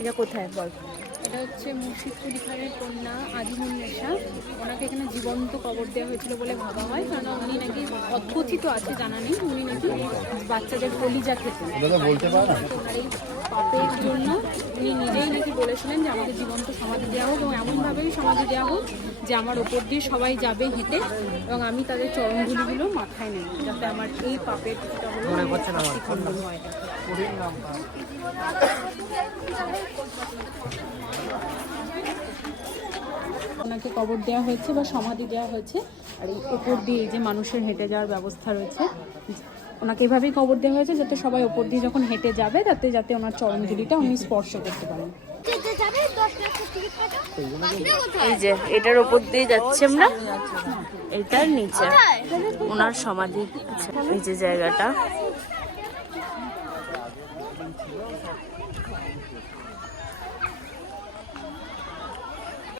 এটা কোথায় বল? এটা হচ্ছে মুর্শিদ কুলি খানের কন্যা আজিমুন্নেসা। ওনাকে এখানে জীবন্ত কবর দেওয়া হয়েছিল বলে ভাবা হয়, কারণ উনি নাকি অদ্ভুত আছে, জানা নেই, উনি নাকি বাচ্চাদের কলিজা খেতেন। ওনার এই পাপের জন্য উনি নিজেই নাকি বলেছিলেন যে আমাকে জীবন্ত সমাধি দেওয়া হোক, এবং এমনভাবেই সমাধি দেওয়া হোক যে আমার ওপর দিয়ে সবাই যাবে হেঁটে, এবং আমি তাদের চরণধুলিগুলো মাথায় নেই, যাতে আমার এই পাপের খণ্ডন হয়। ওনাকে কবর দেওয়া হয়েছে বা সমাধি দেওয়া হয়েছে, আর এই উপর দিয়ে এই যে মানুষের হেঁটে যাওয়ার ব্যবস্থা রয়েছে, ওনাকে এভাবেই কবর দেওয়া হয়েছে যাতে সবাই উপর দিয়ে যখন হেঁটে যাবে যাতে ওনার চরণধুলিটা উনি স্পর্শ করতে পারেন। এই যে এটার উপর দিয়ে যাচ্ছি আমরা, এটার নিচে ওনার সমাধি আছে। এই যে জায়গাটা,